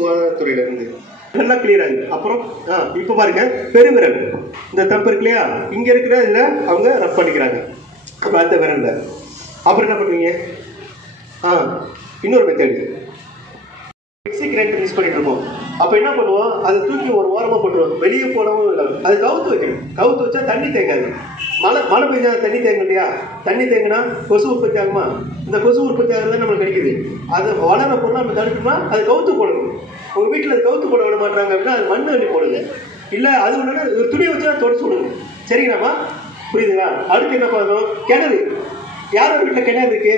சுகாதாரத்துறையிலிருந்து நல்லா கிளியர் ஆகுது. அப்புறம் இப்போ பாருங்க, பெருவிரல் இந்த தப்பு இருக்கு இல்லையா, இங்க இருக்கிற இதுல அவங்க ரப் பண்ணிக்கிறாங்க. அப்புறம் அந்த விரல்ல அப்புறம் என்ன பண்ணுவீங்க? இன்னொரு மெத்தேடு மிக்ஸி கிரைண்டர் யூஸ் பண்ணிட்டு இருக்கோம். அப்ப என்ன பண்ணுவோம், அதை தூக்கி ஒரு ஓரமா போட்டுருவோம், வெளியே போடவும் இல்லை, அது கவுத்து வைக்கணும். கவுத்து வச்சா தண்ணி தேங்காது. மழை பெஞ்சா தண்ணி தேங்கும் இல்லையா, தண்ணி தேங்கினா கொசு உற்பத்தி ஆகுமா, இந்த கொசு உற்பத்தி ஆகுறது நம்மளுக்கு கிடைக்குது. அது வளர பொருள் நம்ம தடுக்கணும்னா அது கவுத்து போடணும். உங்க வீட்டில் அது கவுத்து போட விட மாட்டாங்க அப்படின்னா அது மண் அள்ளி போடுங்க, இல்லை அது ஒன்று ஒரு துணியை வச்சா தொடச்சு விடுங்க. சரிங்களாம்மா, புரியுதுங்களா? அடுத்து என்ன பண்ணணும், கிணறு. யாரோட வீட்டில் கிணறு இருக்கு?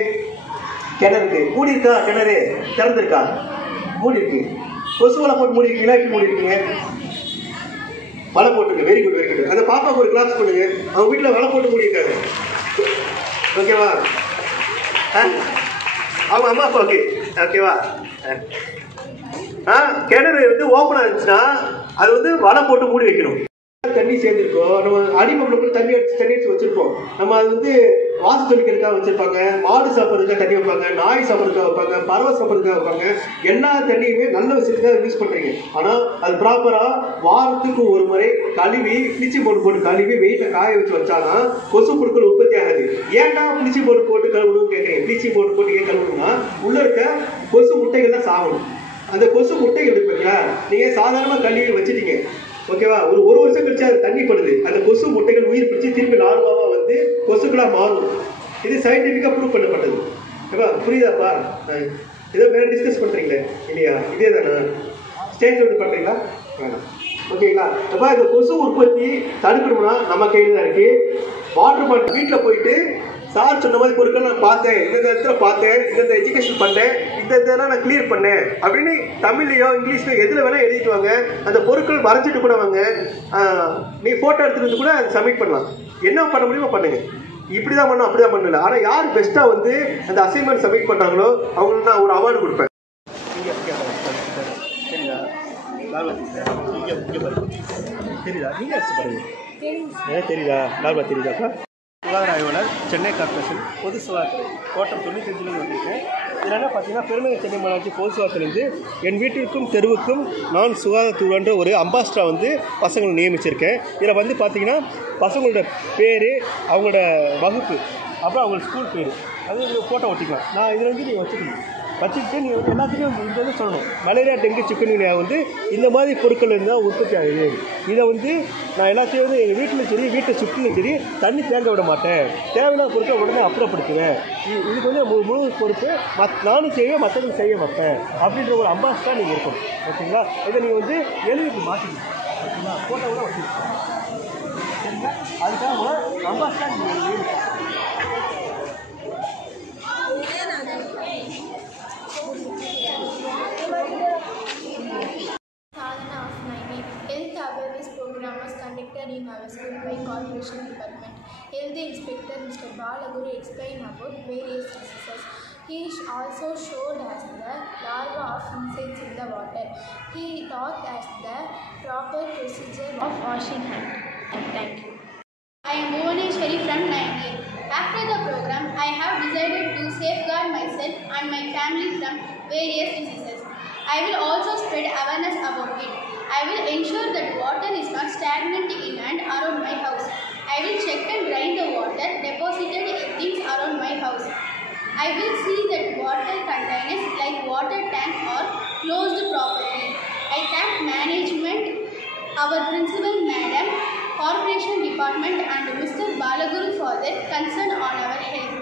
கிணறு இருக்கு. மூடி இருக்கா? கிணறு திறந்துருக்கா? மூடி இருக்கு. கொசு வலை போட்டு மூடி இருக்கீங்களா? எப்படி மூடி இருக்கீங்க? வலை போட்டுருக்கு. Very good, very good. அந்த பாப்பாவுக்கு ஒரு கிளாஸ் பண்ணுங்க, அவங்க வீட்டில் வலை போட்டு மூடி இருக்காங்க. ஓகேவா? அவங்க அம்மா அப்பா ஓகே ஓகேவா? கிணறு வந்து ஓப்பனாக இருந்துச்சுன்னா அது வந்து வலை போட்டு மூடி வைக்கணும். தண்ணி சேர்ந்துருக்கோம், நம்ம அடிப்படையில் தண்ணி அடிச்சு வச்சிருப்போம். நம்ம அது வந்து வாசு தொழிற்கிறதுக்காக வச்சிருப்பாங்க, மாடு சாப்பிட்றதுக்காக தண்ணி வைப்பாங்க, நாய் சாப்பிட்றதுக்காக வைப்பாங்க, பறவை சாப்பிட்றதுக்காக வைப்பாங்க. எல்லா தண்ணியுமே நல்ல விஷயத்துக்காக யூஸ் பண்றீங்க. ஆனால் அது ப்ராப்பரா வாரத்துக்கு ஒரு முறை கழுவி ப்ளீச்சிங் பவுடர் போட்டு கழுவி வெயில காய வச்சு வச்சாதான் கொசு புழுக்கள் உற்பத்தி ஆகாது. ஏன்டா ப்ளீச்சிங் பவுடர் போட்டு கழுவணும்னு கேட்குறீங்க. ப்ளீச்சிங் பவுடர் போட்டு ஏன் கழுவணும்னா உள்ள இருக்க கொசு முட்டைகள் தான் சாகணும். அந்த கொசு முட்டைகள் இருப்பீங்களா, நீங்க சாதாரணமா கழுவி வச்சுட்டீங்க, ஓகேவா? ஒரு வருஷம் கழிச்சு அது தண்ணி படுது, அந்த கொசு முட்டைகள் உயிர் பிடிச்சி திரும்பி லார்வாவா வந்து கொசுக்களா மாறும். இது சயின்டிபிக்கா ப்ரூவ் பண்ணப்பட்டது. ஓகேவா? புரியுதாப்பா? ஏதோ வேற டிஸ்கஸ் பண்றீங்களே இல்லையா? இதே தானே ஸ்டேஜ் விட்டு பண்றீங்களா? வேணாம். ஓகேங்களா? அப்ப இந்த கொசு உற்பத்தி தடுக்கணும்னா நம்ம கையில் தான் இருக்கு. வாட்டர் பாட்டில் வீட்டில் போயிட்டு சார் சொன்ன மாதிரி பொருட்கள் நான் பார்த்தேன், இந்த இடத்துல பார்த்தேன், இந்த எஜுகேஷன் பண்ணேன், இந்த இதெல்லாம் நான் கிளியர் பண்ணேன் அப்படின்னு தமிழ்லையோ இங்கிலீஷ்லையோ எதில் வேணால் எழுதிட்டு வாங்க. அந்த பொருட்கள் வரைஞ்சிட்டு கூட வாங்க, நீ ஃபோட்டோ எடுத்துட்டு வந்து கூட அதை சப்மிட் பண்ணலாம். என்ன பண்ண முடியுமோ பண்ணுங்க. இப்படி தான் பண்ணணும், அப்படி தான் பண்ணல. ஆனால் யார் பெஸ்ட்டாக வந்து அந்த அசைன்மெண்ட் சப்மிட் பண்ணுறாங்களோ அவங்களுக்கு நான் ஒரு அவார்டு கொடுப்பேன். தெரியுதா? நீங்கள் அடிச்சு பாருங்க. தெரியுதா? லாபா தெரியுதாப்பா? சுகாதார ஆய்வாளர், சென்னை கார்பரேஷன் பொது சுகாதாரத்துறை, கோட்டம் 95 வந்திருக்கேன். இதில் என்ன பார்த்தீங்கன்னா, பெருமை சென்னை மாநகராட்சி பொது சுகாதாரத்துலேருந்து என் வீட்டிற்கும் தெருவுக்கும் நான் சுகாதாரத்துறைன்ற ஒரு அம்பாஸ்டராக வந்து பசங்களை நியமிச்சிருக்கேன். இதில் வந்து பார்த்தீங்கன்னா பசங்களோட பேர், அவங்களோட வகுப்பு, அப்புறம் அவங்களோட ஸ்கூல் பேர், அது ஃபோட்டோ ஒட்டிக்கலாம். நான் இதில் வந்து நீங்கள் வச்சுக்கிட்டு நீங்கள் வந்து எல்லாத்துலேயும் இது வந்து சொல்லணும். மலேரியா, டெங்கு, சிக்கன்குனியா வந்து இந்த மாதிரி பொருட்கள் இருந்தால் உற்பத்தி ஆகுது. இதை வந்து நான் எல்லாத்தையும் வந்து எங்கள் வீட்டிலும் சரி, வீட்டை சுற்றிலும் சரி தண்ணி தேங்க விட மாட்டேன், தேவையில்லாத பொருட்களை உடனே அப்புறப்படுத்துவேன். இதுக்கு வந்து முழு பொறுப்பு நானும் செய்வேன், மற்றவங்களும் செய்ய வைப்பேன் அப்படின்ற ஒரு அம்பாஸ்டராக நீங்கள் இருக்கணும். ஓகேங்களா? இதை நீங்கள் வந்து எழுதிட்டு மாற்றிக்கணும். ஓகேங்களா? ஃபோட்டோ கூட வச்சுருக்கோம். சரிங்களா? அதுக்காக அம்பாஸ்டராக நீங்கள் எழுதிக்கணும். In our school by Corporation Department. Health Inspector Mr. Balaguru explained about various diseases. He also showed us the larvae of insects in the water. He taught us the proper procedure of washing hands. Thank you. I am Bhuvaneshwari from 9th. After the program, I have decided to safeguard myself and my family from various diseases. I will also spread awareness about it. I will ensure that water is not stagnant in and around my house. I will check and drain the water deposited in things around my house. I will see that water containers like water tank are closed properly. I thank management, our principal madam, Corporation Department and Mr. Balaguru for their concern on our health.